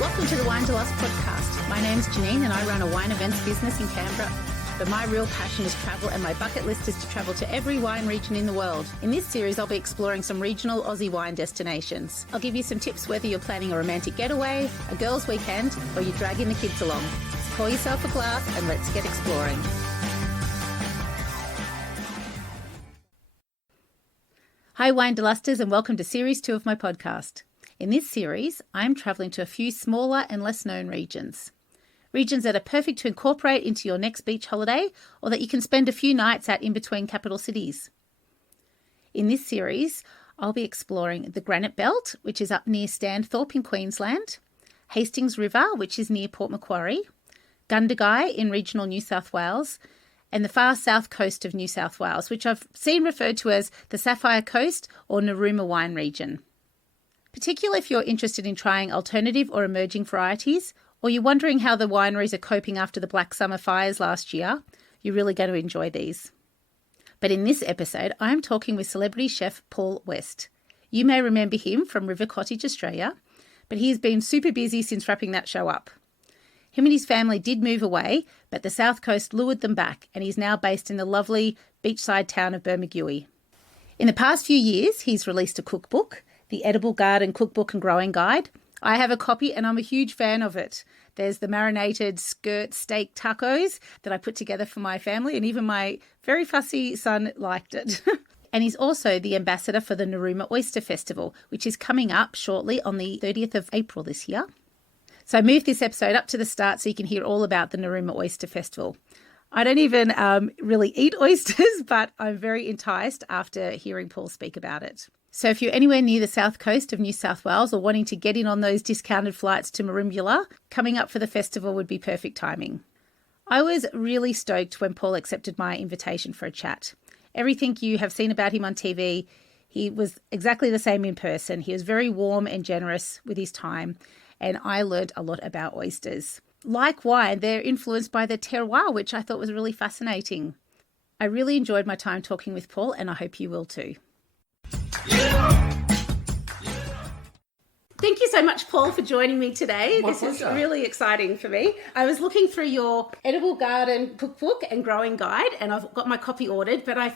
Welcome to the Winederlust Podcast. My name's Jeanene and I run a wine events business in Canberra. But my real passion is travel and my bucket list is to travel to every wine region in the world. In this series, I'll be exploring some regional Aussie wine destinations. I'll give you some tips whether you're planning a romantic getaway, a girls' weekend, or you're dragging the kids along. So pour yourself a glass and let's get exploring. Hi Winederlusters and welcome to Series 2 of my podcast. In this series, I'm travelling to a few smaller and less known regions. Regions that are perfect to incorporate into your next beach holiday or that you can spend a few nights at in between capital cities. In this series, I'll be exploring the Granite Belt, which is up near Stanthorpe in Queensland, Hastings River, which is near Port Macquarie, Gundagai in regional New South Wales, and the far south coast of New South Wales, which I've seen referred to as the Sapphire Coast or Narooma Wine Region. Particularly if you're interested in trying alternative or emerging varieties, or you're wondering how the wineries are coping after the Black Summer fires last year, you're really going to enjoy these. But in this episode, I'm talking with celebrity chef Paul West. You may remember him from River Cottage, Australia, but he's been super busy since wrapping that show up. Him and his family did move away, but the South Coast lured them back, and he's now based in the lovely beachside town of Bermagui. In the past few years, he's released a cookbook, the Edible Garden Cookbook and Growing Guide. I have a copy and I'm a huge fan of it. There's the marinated skirt steak tacos that I put together for my family, and even my very fussy son liked it. And he's also the ambassador for the Narooma Oyster Festival, which is coming up shortly on the 30th of April this year. So I moved this episode up to the start so you can hear all about the Narooma Oyster Festival. I don't even really eat oysters, but I'm very enticed after hearing Paul speak about it. So if you're anywhere near the south coast of New South Wales or wanting to get in on those discounted flights to Merimbula, coming up for the festival would be perfect timing. I was really stoked when Paul accepted my invitation for a chat. Everything you have seen about him on TV, he was exactly the same in person. He was very warm and generous with his time, and I learned a lot about oysters. Like wine, they're influenced by the terroir, which I thought was really fascinating. I really enjoyed my time talking with Paul, and I hope you will too. Thank you so much, Paul, for joining me today. This is really exciting for me. I was looking through your Edible Garden Cookbook and Growing Guide, and I've got my copy ordered, but I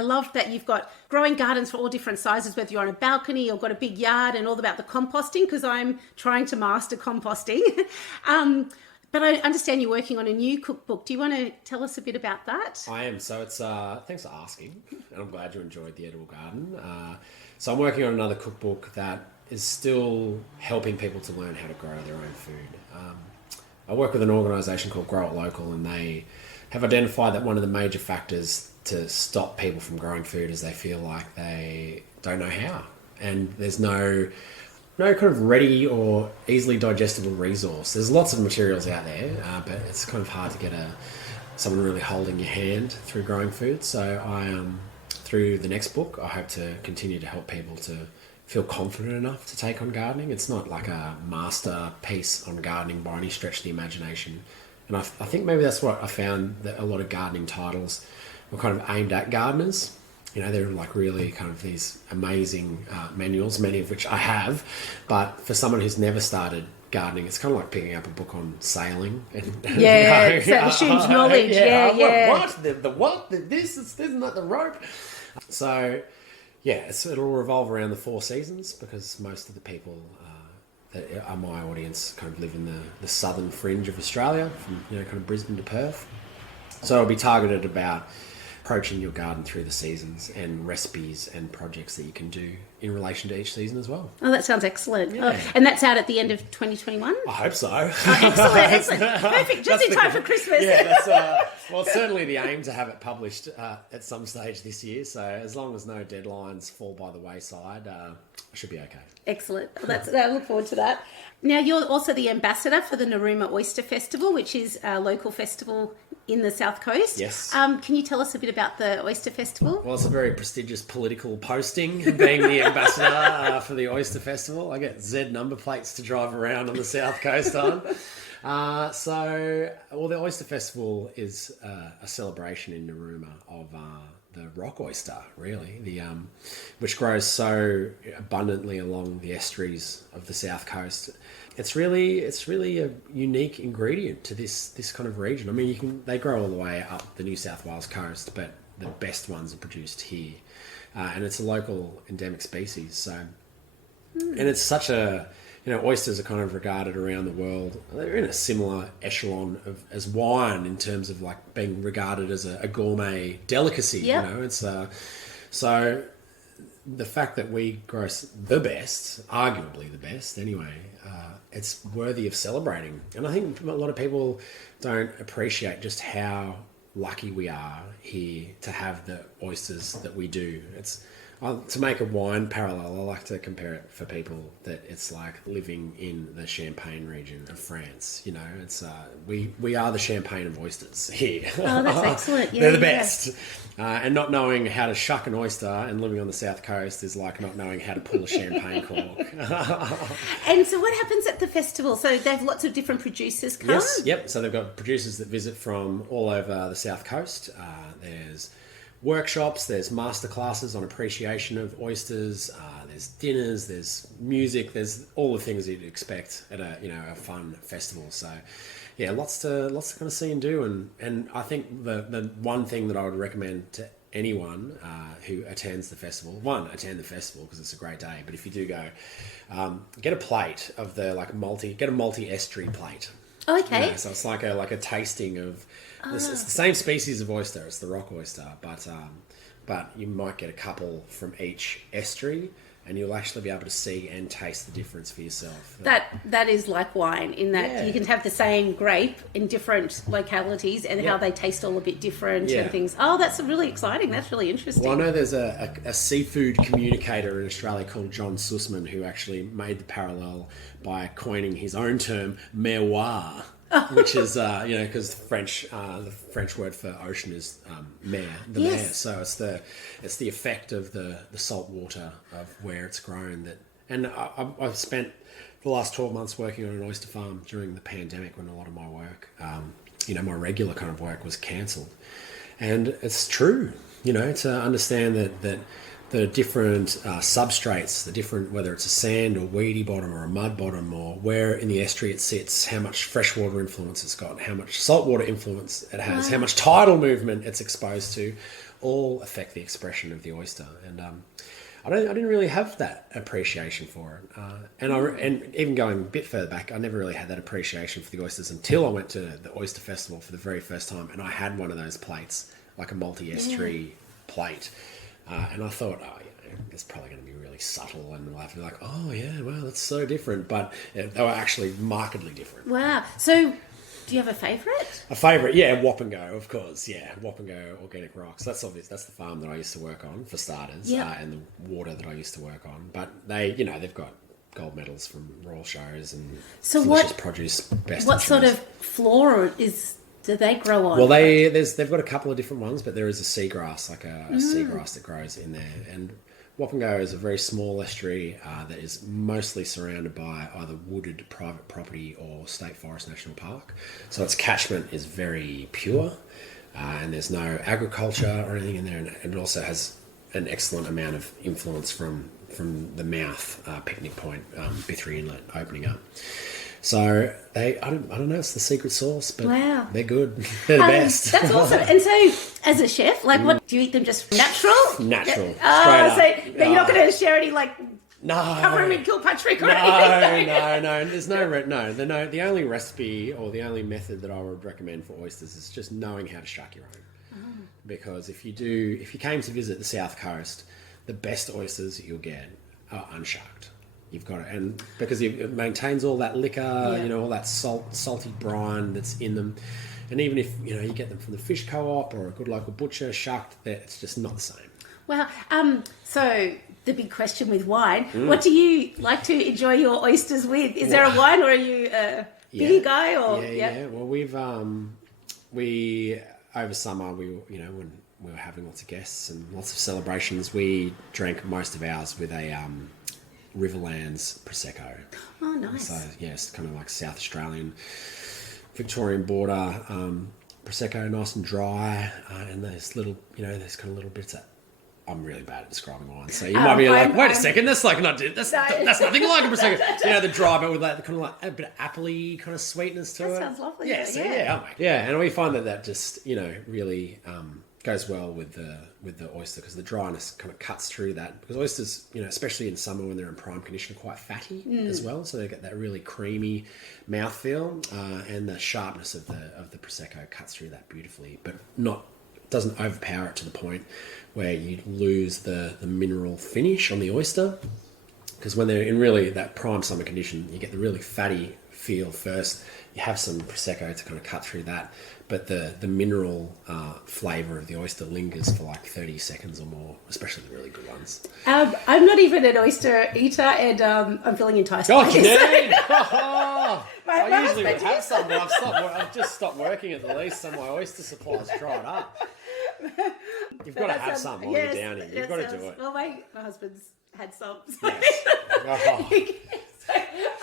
loved that you've got growing gardens for all different sizes, whether you're on a balcony or got a big yard, and all about the composting, because I'm trying to master composting. But I understand you're working on a new cookbook. Do you want to tell us a bit about that? I am. So it's thanks for asking, and I'm glad you enjoyed the Edible Garden. So I'm working on another cookbook that is still helping people to learn how to grow their own food. I work with an organisation called Grow It Local, and they have identified that one of the major factors to stop people from growing food is they feel like they don't know how, and there's no kind of ready or easily digestible resource. There's lots of materials out there, but it's kind of hard to get someone really holding your hand through growing food. So through the next book, I hope to continue to help people to feel confident enough to take on gardening. It's not like a masterpiece on gardening by any stretch of the imagination. And I think maybe that's what I found, that a lot of gardening titles were kind of aimed at gardeners. You know, they're like really kind of these amazing manuals, many of which I have. But for someone who's never started gardening, it's kind of like picking up a book on sailing. Yeah, you know, so assumes knowledge. Yeah. What? The what? Isn't that the rope? So, yeah, it'll revolve around the 4 seasons, because most of the people that are my audience kind of live in the southern fringe of Australia, from kind of Brisbane to Perth. So it'll be targeted about approaching your garden through the seasons and recipes and projects that you can do in relation to each season as well. Oh, that sounds excellent. Yeah. Oh, and that's out at the end of 2021? I hope so. Oh, excellent. Perfect. Just in time for Christmas. Yeah, that's it's certainly the aim to have it published at some stage this year. So as long as no deadlines fall by the wayside, I should be okay. Excellent. I look forward to that. Now, you're also the ambassador for the Narooma Oyster Festival, which is a local festival in the South Coast. Yes. Can you tell us a bit about the Oyster Festival? Well, it's a very prestigious political posting, being the ambassador for the Oyster Festival. I get Z number plates to drive around on the South Coast on. The Oyster Festival is a celebration in Narooma of rock oyster, really, which grows so abundantly along the estuaries of the south coast. It's really a unique ingredient to this kind of region. I mean, they grow all the way up the New South Wales coast, but the best ones are produced here, and it's a local endemic species. So, and it's such a oysters are kind of regarded around the world. They're in a similar echelon as wine in terms of like being regarded as a gourmet delicacy. Yep. It's so the fact that we grow the best, arguably the best anyway, it's worthy of celebrating. And I think a lot of people don't appreciate just how lucky we are here to have the oysters that we do. To make a wine parallel, I like to compare it for people that it's like living in the Champagne region of France. It's we are the champagne of oysters here. Oh, that's excellent. Yeah, they're the best. And not knowing how to shuck an oyster and living on the south coast is like not knowing how to pull a champagne cork. And so what happens at the festival? So they have lots of different producers come? Yes, yep. So they've got producers that visit from all over the south coast. There's workshops, there's masterclasses on appreciation of oysters, there's dinners, there's music, there's all the things you'd expect at a fun festival. So yeah, lots to kind of see and do, and I think the one thing that I would recommend to anyone who attends the festival, attend the festival because it's a great day, but if you do go, get a plate of get a multi-estuary plate. Oh, okay. So it's like a tasting of it's the same species of oyster. It's the rock oyster, but you might get a couple from each estuary, and you'll actually be able to see and taste the difference for yourself. That is like wine in that you can have the same grape in different localities and how they taste all a bit different and things. Oh, that's really exciting. That's really interesting. Well, I know there's a seafood communicator in Australia called John Sussman who actually made the parallel by coining his own term, merroir. Which is, because the French word for ocean is mer, mer. So it's the effect of the salt water of where it's grown. And I've spent the last 12 months working on an oyster farm during the pandemic when a lot of my work, my regular kind of work was cancelled. And it's true, to understand that the different substrates, whether it's a sand or weedy bottom or a mud bottom or where in the estuary it sits, how much freshwater influence it's got, how much saltwater influence it has, how much tidal movement it's exposed to, all affect the expression of the oyster. And I didn't really have that appreciation for it. And even going a bit further back, I never really had that appreciation for the oysters until I went to the Oyster Festival for the very first time, and I had one of those plates, like a multi-estuary plate. And I thought, it's probably going to be really subtle, and we'll have to be like, oh yeah, well, that's so different. But they were actually markedly different. Wow. So, do you have a favourite? A favourite, yeah, Wappengo, of course. Yeah, Wappengo Organic Rocks. That's obvious. That's the farm that I used to work on, for starters, and the water that I used to work on. But they've got gold medals from royal shows and delicious produce. What sort of flora do they grow on? Well, they've got a couple of different ones, but there is a seagrass, like a seagrass that grows in there. And Wappengo is a very small estuary that is mostly surrounded by either wooded private property or State Forest National Park. So its catchment is very pure, and there's no agriculture or anything in there. And it also has an excellent amount of influence from the mouth picnic point, Bithry Inlet opening up. So I don't know, it's the secret sauce, but they're good. They're the best. That's awesome. And so, as a chef, what do you eat them just natural? Natural. So you're not going to share any cover them in Kilpatrick or anything? No. There's no. The only recipe or the only method that I would recommend for oysters is just knowing how to shuck your own. Because if you came to visit the South Coast, the best oysters that you'll get are unshucked. You've got it, and because it maintains all that liquor, all that salty brine that's in them, and even if you get them from the fish co-op or a good local butcher shucked, it's just not the same. Well, so the big question with wine: what do you like to enjoy your oysters with? Is there a wine, or are you a beer guy? Or Well, we over summer when we were having lots of guests and lots of celebrations, we drank most of ours with a Riverlands Prosecco. Oh, nice. So, yes, kind of like South Australian, Victorian border Prosecco nice and dry, and those little, those kind of little bits that I'm really bad at describing wine. So you might be like, wait a second, that's like not that's nothing like a Prosecco. The dry, but with that kind of like a bit of appley kind of sweetness to it. That sounds lovely. Yeah, so yeah, and we find that just really goes well with the oyster, because the dryness kind of cuts through that, because oysters, especially in summer when they're in prime condition, are quite fatty as well, so they get that really creamy mouthfeel, and the sharpness of the Prosecco cuts through that beautifully, but doesn't overpower it to the point where you lose the mineral finish on the oyster, because when they're in really that prime summer condition, you get the really fatty feel first. You have some Prosecco to kind of cut through that, but the mineral flavour of the oyster lingers for like 30 seconds or more, especially the really good ones. I'm not even an oyster eater, and I'm feeling enticed. Oh, Jeanene! I usually would have some, but I've just stopped working at the least, so my oyster supply's dried up. You've got to have some while you're down here. You've got to do it. Well, my husband's had some. So. Yes.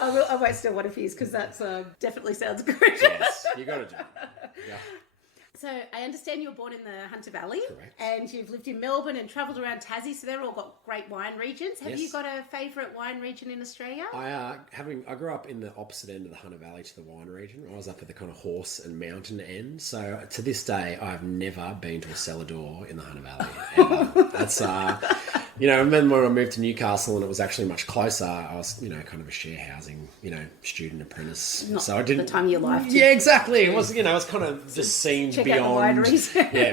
I won't steal one of his, because that definitely sounds good. Yes, you got to do it. Yeah. So I understand you were born in the Hunter Valley. Correct. And you've lived in Melbourne and travelled around Tassie, so they've all got great wine regions. Have you got a favourite wine region in Australia? I grew up in the opposite end of the Hunter Valley to the wine region. I was up at the kind of horse and mountain end. So to this day, I've never been to a cellar door in the Hunter Valley ever. That's I remember when I moved to Newcastle and it was actually much closer. I was, kind of a share housing, student apprentice. Not so I didn't. The time of your life. Yeah, exactly. It was, it was kind of just seemed beyond.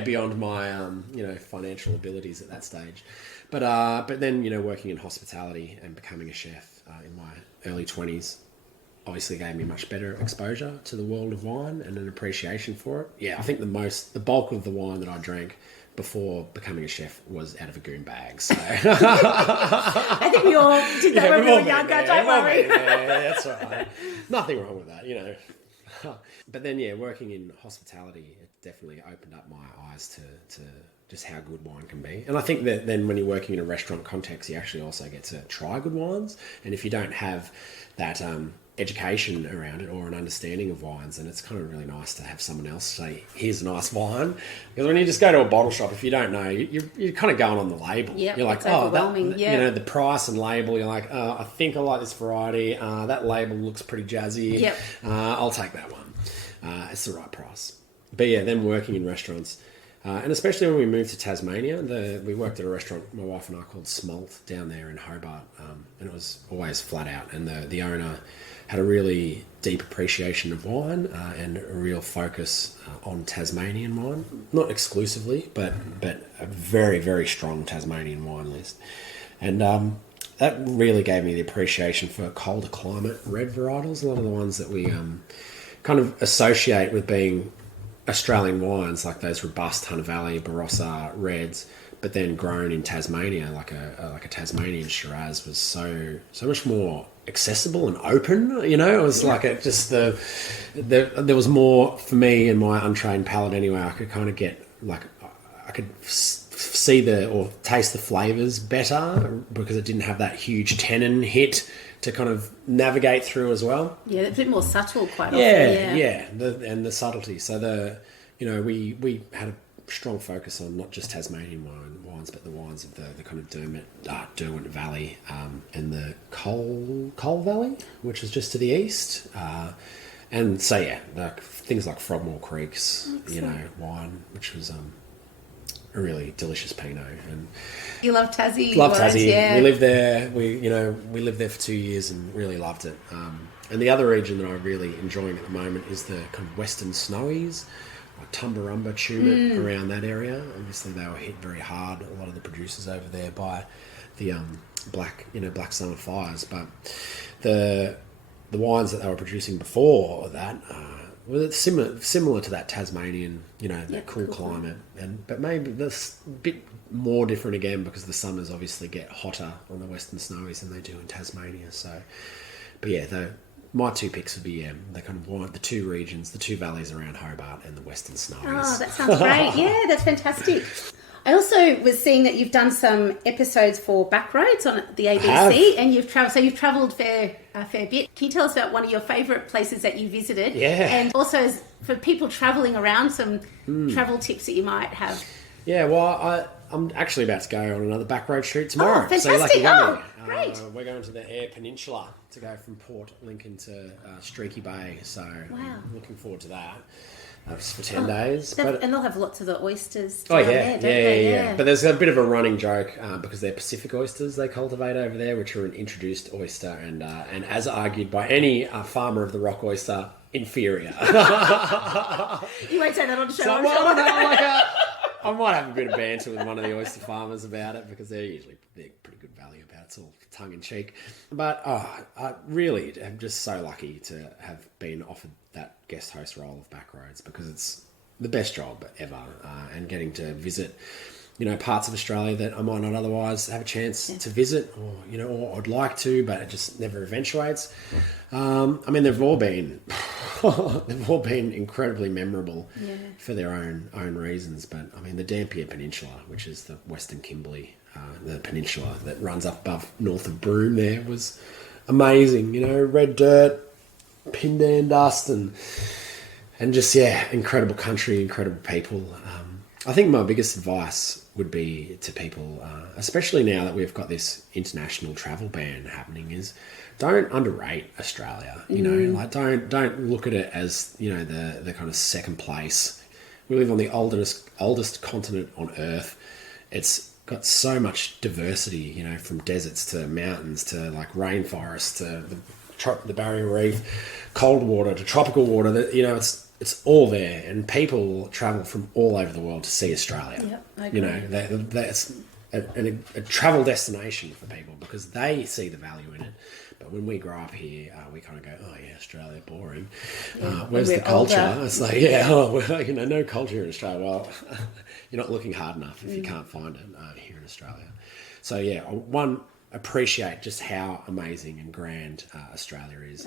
Beyond my, financial abilities at that stage. But then, working in hospitality and becoming a chef in my early 20s obviously gave me much better exposure to the world of wine and an appreciation for it. Yeah, I think the bulk of the wine that I drank before becoming a chef was out of a goon bag. So I think we all did that when we were younger, don't worry. Yeah, that's right. Nothing wrong with that, But then, working in hospitality, it definitely opened up my eyes to just how good wine can be. And I think that then when you're working in a restaurant context, you actually also get to try good wines. And if you don't have that education around it or an understanding of wines, then it's kind of really nice to have someone else say, here's a nice wine. Because when you just go to a bottle shop, if you don't know, you're kind of going on the label. Yep, you're like, the price and label, you're like, I think I like this variety. That label looks pretty jazzy. Yep. I'll take that one. It's the right price. But yeah, then working in restaurants, and especially when we moved to Tasmania, we worked at a restaurant, my wife and I, called Smalt down there in Hobart, and it was always flat out. And the owner had a really deep appreciation of wine and a real focus on Tasmanian wine, not exclusively, but a very, very strong Tasmanian wine list. And that really gave me the appreciation for colder climate red varietals, a lot of the ones that we kind of associate with being Australian wines, like those robust Hunter Valley, Barossa reds, but then grown in Tasmania, like a Tasmanian Shiraz, was so much more accessible and open. It was like there was more for me in my untrained palate anyway. I could kind of get I could see or taste the flavors better because it didn't have that huge tannin hit to kind of navigate through as well. Yeah, it's a bit more subtle quite often. Yeah. And the subtlety. So we had a strong focus on not just Tasmanian wines, but the wines of the kind of Derwent Valley and the Cole Valley, which is just to the east. And so things like Frogmore Creek's, wine, which was a really delicious Pinot. And you love Tassie? Love Tassie. Yeah. We lived there. We lived there for 2 years and really loved it. And the other region that I'm really enjoying at the moment is the kind of Western Snowies, like Tumbarumba, Tumut, around that area. Obviously, they were hit very hard, a lot of the producers over there, by the black summer fires. But the wines that they were producing before that were similar to that Tasmanian, that cool climate, but maybe that's a bit more different again because the summers obviously get hotter on the Western Snowies than they do in Tasmania. So, but yeah, my two picks would be the kind of the two regions, the two valleys around Hobart and the Western Snowies. Oh, that sounds great. Yeah, that's fantastic. I also was seeing that you've done some episodes for Backroads on the ABC, and you've travelled a fair bit. Can you tell us about one of your favourite places that you visited? Yeah. And also, for people travelling around, some travel tips that you might have. Yeah, well, I'm actually about to go on another backroad shoot tomorrow. Oh, fantastic. So you're lucky to me. Great. We're going to the Eyre Peninsula to go from Port Lincoln to Streaky Bay. So I'm looking forward to that. Just for 10 days. And they'll have lots of the oysters Oh, down there, don't they? Yeah. But there's a bit of a running joke because they're Pacific oysters they cultivate over there, which are an introduced oyster and as argued by any farmer of the rock oyster, inferior. You won't say that on the show. So, I might have a bit of banter with one of the oyster farmers about it because they're pretty good value about it. It's all tongue in cheek. But I really am just so lucky to have been offered that guest host role of Backroads because it's the best job ever, and getting to visit, parts of Australia that I might not otherwise have a chance to visit, or I'd like to, but it just never eventuates. They've all been incredibly memorable for their own reasons. But the Dampier Peninsula, which is the Western Kimberley, the peninsula that runs up above north of Broome, there was amazing. Red dirt, Pindan dust, and just incredible country, incredible people. I think my biggest advice would be to people, especially now that we've got this international travel ban happening, is don't underrate Australia. Don't look at it as the kind of second place. We live on the oldest continent on Earth. It's got so much diversity, from deserts to mountains to like rainforests to the barrier reef, cold water to tropical water. That it's all there, and people travel from all over the world to see Australia. Yep, I agree. That's a travel destination for people because they see the value in it. But when we grow up here, we kind of go, oh yeah, Australia, boring. Where's the culture? Older. It's like, no culture in Australia. Well, you're not looking hard enough if you can't find it here in Australia. So appreciate just how amazing and grand Australia is.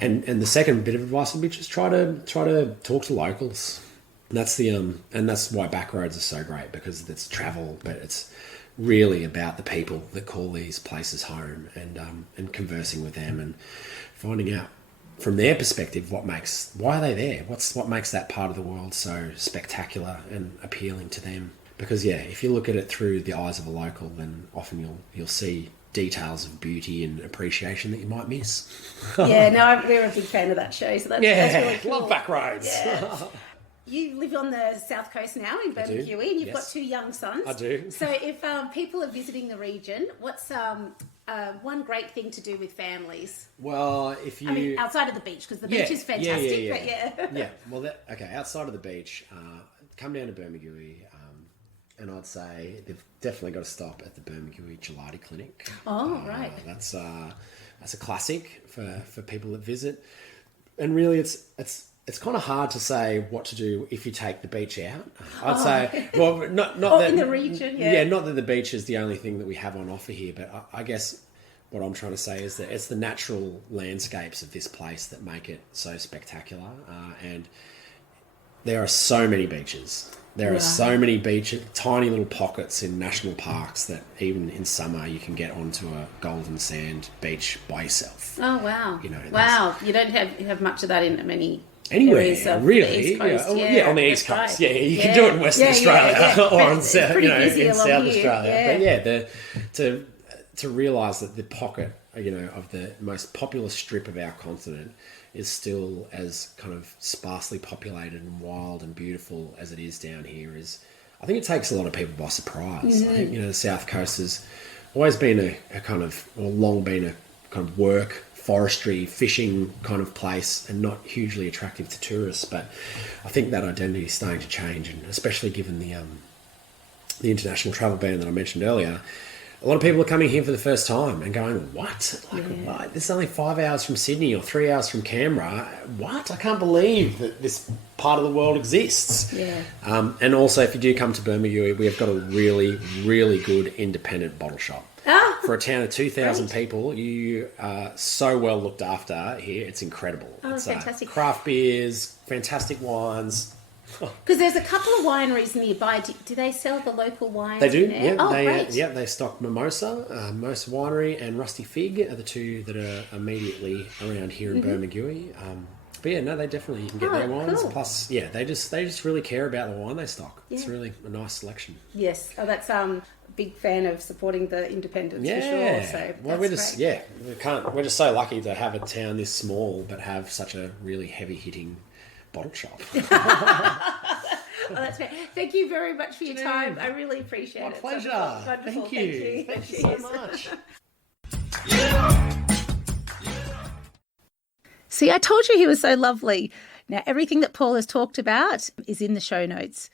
And the second bit of advice would be just try to talk to locals. And that's that's why Backroads are so great, because it's travel, but it's really about the people that call these places home, and conversing with them and finding out from their perspective why are they there? What makes that part of the world so spectacular and appealing to them? Because if you look at it through the eyes of a local, then often you'll see details of beauty and appreciation that you might miss. We're a big fan of that show, so that's really cool. Love Backroads. Yeah. You live on the south coast now in Bermagui, and you've got 2 young sons. I do. So if people are visiting the region, what's one great thing to do with families? Well, outside of the beach, because the beach is fantastic. Well, outside of the beach, come down to Bermagui. And I'd say they've definitely got to stop at the Bermagui Gelati Clinic. Oh, right. That's a classic for people that visit. And really, it's kind of hard to say what to do if you take the beach out. I'd say, well, not that in the region, not that the beach is the only thing that we have on offer here, but I guess what I'm trying to say is that it's the natural landscapes of this place that make it so spectacular. And there are so many beaches. There are so many beaches, tiny little pockets in national parks that even in summer you can get onto a golden sand beach by yourself. Oh, wow. Wow. You don't have much of that in many anywhere, areas of really. The East Coast. On the East Coast. Right. You can do it in Western Australia or in South Australia. But to realise that the pocket, of the most populous strip of our continent is still as kind of sparsely populated and wild and beautiful as it is down here I think it takes a lot of people by surprise. I think, the South Coast has always been long been a kind of work, forestry, fishing kind of place and not hugely attractive to tourists. But I think that identity is starting to change, and especially given the international travel ban that I mentioned earlier, a lot of people are coming here for the first time and going, what? What? This is only 5 hours from Sydney or 3 hours from Canberra. What? I can't believe that this part of the world exists. Yeah. And also, if you do come to Bermagui, we have got a really, really good independent bottle shop. For a town of 2,000 people, you are so well looked after here. It's incredible. Oh, it's fantastic. Craft beers, fantastic wines. Because there's a couple of wineries nearby. Do they sell the local wines? They do, in there? yeah. Great. They stock Mimosa, Mimosa Winery, and Rusty Fig are the two that are immediately around here in Bermagui. But yeah, no, they definitely, you can get their wines. Cool. Plus, yeah, they just really care about the wine they stock. Yeah. It's really a nice selection. Yes, that's big fan of supporting the independents for sure. So we're just so lucky to have a town this small but have such a really heavy hitting bottle shop. That's great. Thank you very much for your time. I really appreciate it. My pleasure. Wonderful. Thank you. Thank you so much. See, I told you he was so lovely. Now, everything that Paul has talked about is in the show notes.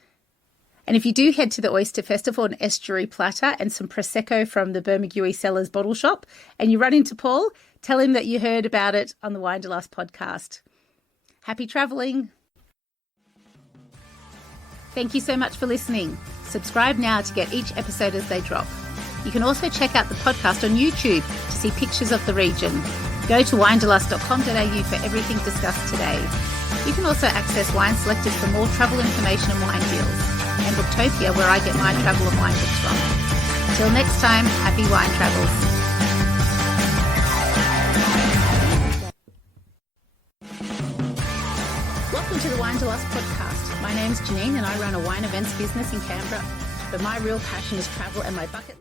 And if you do head to the Oyster Festival, an estuary platter and some Prosecco from the Bermagui Cellars bottle shop, and you run into Paul, tell him that you heard about it on the Winederlust podcast. Happy travelling. Thank you so much for listening. Subscribe now to get each episode as they drop. You can also check out the podcast on YouTube to see pictures of the region. Go to winederlust.com.au for everything discussed today. You can also access Wine Selected for more travel information and wine deals, and Booktopia, where I get my travel and wine books from. Till next time, happy wine travels. Welcome to the Winederlust Podcast. My name's Jeanene and I run a wine events business in Canberra, but my real passion is travel and my bucket